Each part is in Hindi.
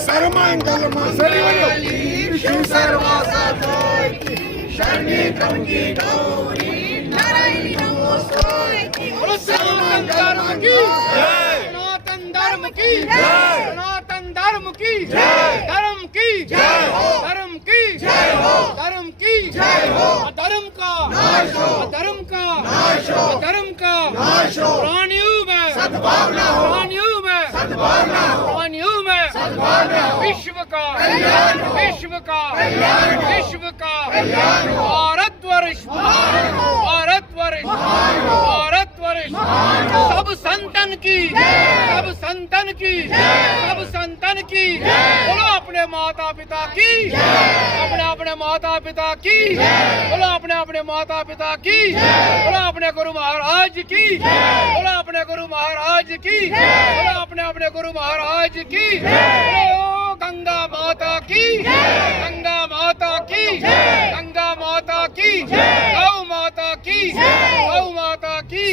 सर्वमंगल मंगली शिव सर्वासाधारणी शरण्ये त्र्यंबके गौरी नारायणी नमोस्तुते। बोलो सनातन धर्म की जय, सनातन धर्म की जय, सनातन धर्म की जय, धर्म की जय हो, धर्म की जय हो, धर्म की जय हो। अधर्म का नाश हो, अधर्म का नाश हो, अधर्म का नाश हो। प्राणियों में सद्भावना हो, प्राणियों में सद्भावना हो, प्राणियों में सद्भावना हो। विश्व का कल्याण हो, विश्व का कल्याण हो, विश्व का कल्याण हो। भारतवर्ष भारतवर्ष भारतवर्ष सब संतन की सब संतन की सब संतन की। बोलो अपने माता पिता की अपने अपने माता पिता की, बोलो अपने अपने माता पिता की, बोलो अपने गुरु महाराज की, बोलो अपने गुरु महाराज की, बोलो अपने अपने गुरु महाराज की। बोलो गंगा माता की, गंगा माता की, गंगा माता की, गौ माता की, गौ माता की।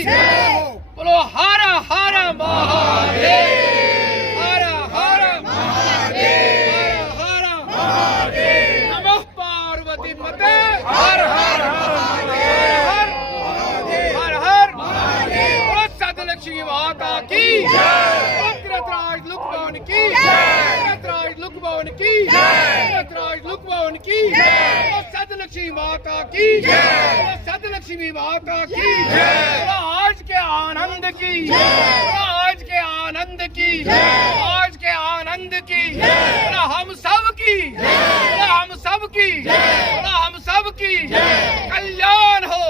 बोलो हर हर महादेव, हर हर महादेव, हर हर महादेव। नमः पार्वती पते, हर हर महादेव, हर हर हर महादेव। बोलो सतलक्ष्मी माता की जय, तीर्थराज लुकभवन की जय, तीर्थराज लुकभवन की जय, तीर्थराज लुकभवन की जय। सतलक्ष्मी माता की जय, सतलक्ष्मी माता की जय। आज के आनंद की आज के आनंद की आज के आनंद की हम सब की हम सब की हम सब की कल्याण हो।